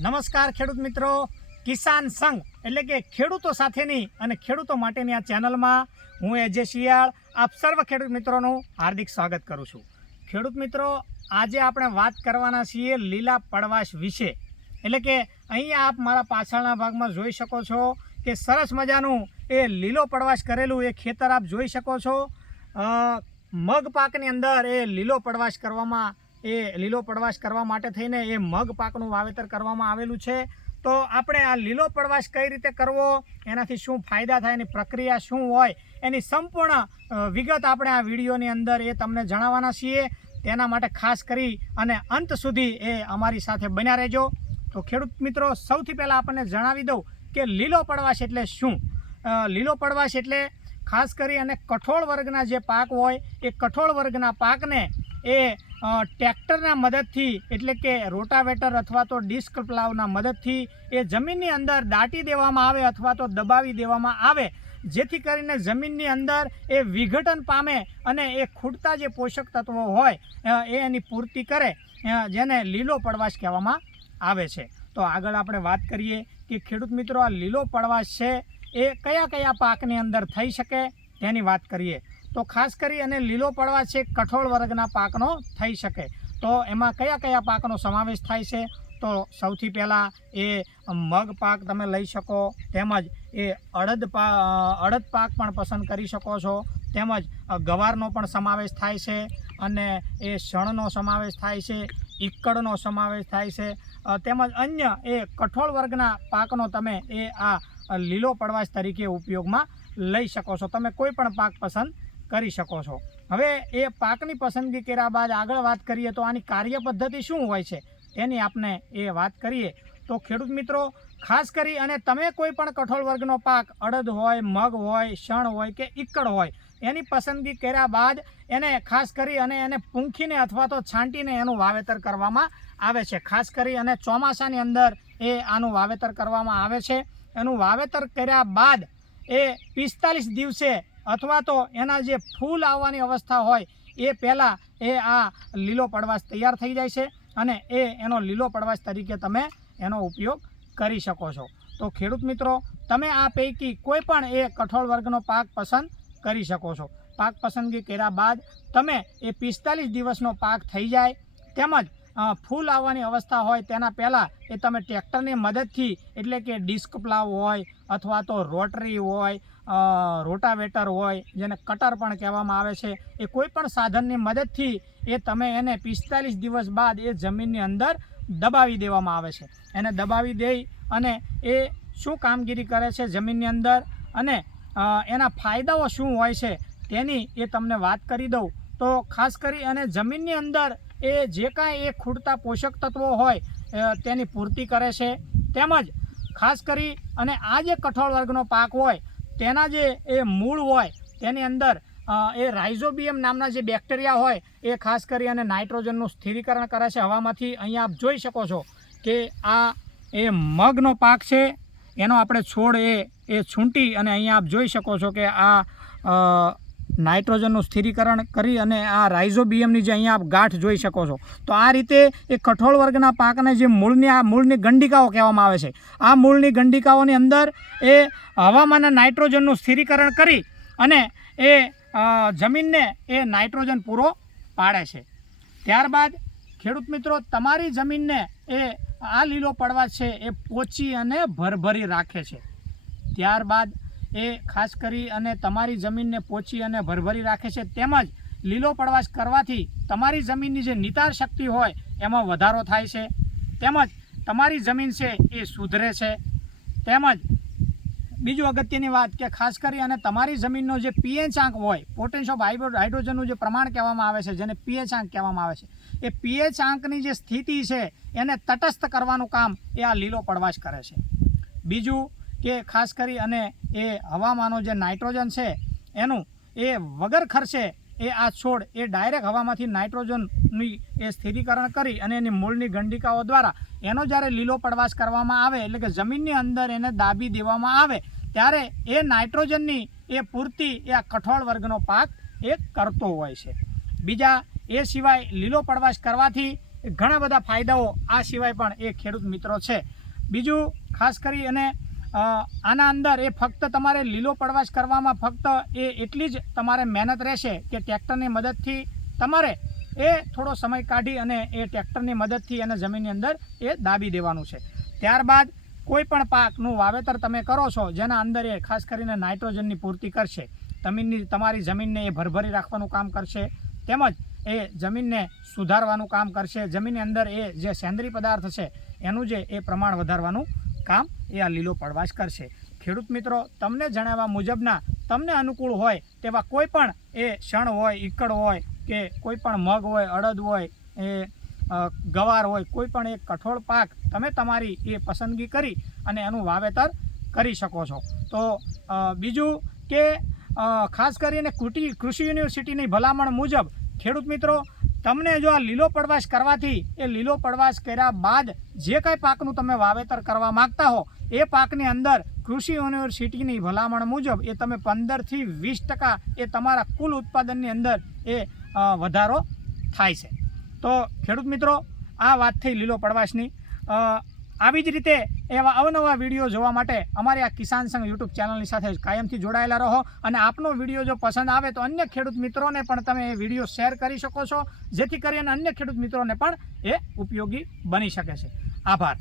નમસ્કાર ખેડૂત મિત્રો, કિસાન સંઘ એટલે કે ખેડૂતો સાથેની અને ખેડૂતો માટેની આ ચેનલમાં હું એજે શિયાળ આપ સર્વ ખેડૂત મિત્રોનું હાર્દિક સ્વાગત કરું છું। ખેડૂત મિત્રો, આજે આપણે વાત કરવાના છીએ લીલા પડવાશ વિશે। એટલે કે અહીંયા આપ મારા પાછળના ભાગમાં જોઈ શકો છો કે સરસ મજાનું એ લીલો પડવાશ કરેલું એ ખેતર આપ જોઈ શકો છો। મગ પાકની અંદર એ લીલો પડવાશ કરવા માટે થઈને એ મગ પાકનું વાવેતર કરવામાં આવેલું છે। તો આપણે આ લીલો પડવાશ કઈ રીતે કરવો, એનાથી શું ફાયદા થાય, એની પ્રક્રિયા શું હોય, એની સંપૂર્ણ વિગત આપણે આ વિડીયોની અંદર એ તમને જણાવવાના છીએ। તેના માટે ખાસ કરી અને અંત સુધી એ અમારી સાથે બન્યા રહેજો। તો ખેડૂત મિત્રો, સૌથી પહેલાં આપણને જણાવી દઉં કે લીલો પડવાશ એટલે શું। લીલો પડવાશ એટલે ખાસ કરી અને કઠોળ વર્ગના જે પાક હોય એ કઠોળ વર્ગના પાકને એ ટ્રેક્ટરના મદદથી એટલે કે રોટાવેટર અથવા તો ડિસ્ક પ્લાવના મદદથી એ જમીનની અંદર દાટી દેવામાં આવે અથવા તો દબાવી દેવામાં આવે, જેથી કરીને જમીનની અંદર એ વિઘટન પામે અને એ ખૂટતા જે પોષક તત્વો હોય એ એની પૂર્તિ કરે, જેને લીલો પડવાશ કહેવામાં આવે છે। તો આગળ આપણે વાત કરીએ કે ખેડૂત મિત્રો, આ લીલો પડવાશ છે એ કયા કયા પાકની અંદર થઈ શકે તેની વાત કરીએ। તો ખાસ કરી અને લીલો પડવાશ છે કઠોળ વર્ગના પાકનો થઈ શકે। તો એમાં કયા કયા પાકનો સમાવેશ થાય છે? તો સૌથી પહેલાં એ મગ પાક તમે લઈ શકો, તેમજ એ અડદ પાક પણ પસંદ કરી શકો છો, તેમજ ગવારનો પણ સમાવેશ થાય છે, અને એ શણનો સમાવેશ થાય છે, ઈક્કડનો સમાવેશ થાય છે, તેમજ અન્ય એ કઠોળ વર્ગના પાકનો તમે એ આ લીલો પડવાશ તરીકે ઉપયોગમાં લઈ શકો છો। તમે કોઈ પણ પાક પસંદ કરી શકો છો। હવે એ પાકની પસંદગી કર્યા બાદ આગળ વાત કરીએ તો આની કાર્ય પદ્ધતિ શું હોય છે તેની આપણે એ વાત કરીએ। તો ખેડૂત મિત્રો, ખાસ કરી અને તમે કોઈ પણ કઠોળ વર્ગનો પાક અડદ હોય, મગ હોય, શણ હોય કે ઈક્કડ હોય, એની પસંદગી કર્યા બાદ એને ખાસ કરી અને એને પૂંખીને અથવા તો છાંટીને એનું વાવેતર કરવામાં આવે છે। ખાસ કરી અને ચોમાસાની અંદર એ આનું વાવેતર કરવામાં આવે છે। એનું વાવેતર કર્યા બાદ એ 45 દિવસે અથવા તો એના જે ફૂલ આવવાની અવસ્થા હોય એ પહેલાં એ આ લીલો પડવાશ તૈયાર થઈ જાય છે અને એ એનો લીલો પડવાશ તરીકે તમે એનો ઉપયોગ કરી શકો છો। તો ખેડૂત મિત્રો, તમે આ પૈકી કોઈ પણ એ કઠોળ વર્ગનો પાક પસંદ કરી શકો છો। પાક પસંદગી કર્યા બાદ તમે એ 45 દિવસનો પાક થઈ જાય, તેમજ ફૂલ આવવાની અવસ્થા હોય તેના પહેલાં એ તમે ટ્રેક્ટરની મદદથી એટલે કે ડિસ્ક પ્લાવ હોય અથવા તો રોટરી હોય, રોટાવેટર હોય, જેને કટર પણ કહેવામાં આવે છે, એ કોઈ પણ સાધનની મદદથી એ તમે એને 45 દિવસ બાદ એ જમીનની અંદર દબાવી દેવામાં આવે છે। એને દબાવી દઈ અને એ શું કામગીરી કરે છે જમીનની અંદર અને એના ફાયદાઓ શું હોય છે તેની એ તમને વાત કરી દઉં। તો ખાસ કરી અને જમીનની અંદર એ જે કાંઈ એ ખૂટતા પોષક તત્વો હોય તેની પૂર્તિ કરે છે, તેમજ ખાસ કરી અને આ જે કઠોળ વર્ગનો પાક હોય તેના જે એ મૂળ હોય તેની અંદર એ રાઇઝોબિયમ નામના જે બેક્ટેરિયા હોય એ ખાસ કરી અને નાઇટ્રોજનનું સ્થિરીકરણ કરે છે હવામાંથી। અહીંયા આપ જોઈ શકો છો કે આ એ મગનો પાક છે, એનો આપણે છોડ એ છૂંટી અને અહીંયા આપ જોઈ શકો છો કે આ નાઇટ્રોજનનું સ્થિરીકરણ કરી અને આ રાઇઝોબિયમની જે અહીંયા આપ ગાંઠ જોઈ શકો છો। તો આ રીતે એ કઠોળ વર્ગના પાકને જે મૂળની ગંડિકાઓ કહેવામાં આવે છે, આ મૂળની ગંડિકાઓની અંદર એ હવામાનના નાઇટ્રોજનનું સ્થિરીકરણ કરી અને એ જમીનને એ નાઇટ્રોજન પૂરો પાડે છે। ત્યારબાદ ખેડૂત મિત્રો, તમારી જમીનને એ આ લીલો પડવાશ છે એ પોચી અને ભરભરી રાખે છે। ત્યારબાદ એ ખાસ કરી અને તમારી જમીનને પોચી અને ભરભરી રાખે છે, તેમજ લીલો પડવાશ કરવાથી તમારી જમીનની જે નિતાર શક્તિ હોય એમાં વધારો થાય છે, તેમજ તમારી જમીન છે એ સુધરે છે। તેમજ બીજું અગત્યની વાત કે ખાસ કરી અને તમારી જમીનનો જે પીએચ આંક હોય, પોટેન્શિયલ ઓફ હાઇડ્રોજનનું જે પ્રમાણ કહેવામાં આવે છે, જેને પીએચ આંક કહેવામાં આવે છે, એ પીએચ આંકની જે સ્થિતિ છે એને તટસ્થ કરવાનું કામ એ આ લીલો પડવાશ કરે છે। બીજું કે ખાસ કરી અને એ હવામાંનો જે નાઇટ્રોજન છે એનું એ વગર ખર્ચે એ આ છોડ એ ડાયરેક્ટ હવામાંથી નાઇટ્રોજનની એ સ્થિરીકરણ કરી અને એની મૂળની ગંડિકાઓ દ્વારા એનો જ્યારે લીલો પડવાશ કરવામાં આવે એટલે કે જમીનની અંદર એને દાબી દેવામાં આવે ત્યારે એ નાઇટ્રોજનની એ પૂર્તિ એ આ કઠોળ વર્ગનો પાક એ કરતો હોય છે। બીજા એ સિવાય લીલો પડવાશ કરવાથી ઘણા બધા ફાયદાઓ આ સિવાય પણ એ ખેડૂત મિત્રો છે. બીજું ખાસ કરી અને આના અંદર એ ફક્ત તમારે લીલો પડવાશ કરવામાં ફક્ત એ એટલી જ તમારે મહેનત રહેશે કે ટ્રેક્ટરની મદદથી તમારે એ થોડો સમય કાઢી અને એ ટ્રેક્ટરની મદદથી એને જમીનની અંદર એ દાબી દેવાનું છે. ત્યારબાદ કોઈ પણ પાકનું વાવેતર તમે કરો છો જેના અંદર એ ખાસ કરીને નાઇટ્રોજનની પૂર્તિ કરશે, તમારી જમીનને એ ભરભરી રાખવાનું કામ કરશે, તેમજ એ જમીનને સુધારવાનું કામ કરશે. જમીનની અંદર એ જે સેન્દ્રીય પદાર્થ છે એનું જે એ પ્રમાણ વધારવાનું કામ એ આ લીલો પડવાશ કરશે. ખેડૂત મિત્રો, તમને જણાવ્યા મુજબના તમને અનુકૂળ હોય તેવા કોઈ પણ એ શણ હોય, ઈકડ હોય કે કોઈ પણ મગ હોય, અડદ હોય, એ ગવાર હોય, કોઈ પણ એક કઠોળ પાક તમે તમારી એ પસંદગી કરી અને એનું વાવેતર કરી શકો છો. તો બીજું કે ખાસ કરીને કૃષિ યુનિવર્સિટીની ભલામણ મુજબ ખેડૂત મિત્રો, તમને જો આ લીલો પડવાશ કરવાથી એ લીલો પડવાશ કર્યા બાદ જે કાંઈ પાકનું તમે વાવેતર કરવા માગતા હો એ પાકની અંદર કૃષિ યુનિવર્સિટીની ભલામણ મુજબ એ તમે 15થી 20% એ તમારા કુલ ઉત્પાદનની અંદર એ વધારો થાય છે. તો ખેડૂત મિત્રો, આ વાત થઈ લીલો પડવાશની. આવી જ રીતે એવા અવનવા વિડીયો જોવા માટે અમારી આ કિસાન સંઘ યુટ્યુબ ચેનલની સાથે કાયમથી જોડાયેલા રહો. અને આપનો વિડીયો જો પસંદ આવે તો અન્ય ખેડૂત મિત્રોને પણ તમે એ વિડીયો શેર કરી શકો છો, જેથી કરીને અન્ય ખેડૂત મિત્રોને પણ એ ઉપયોગી બની શકે છે. આભાર.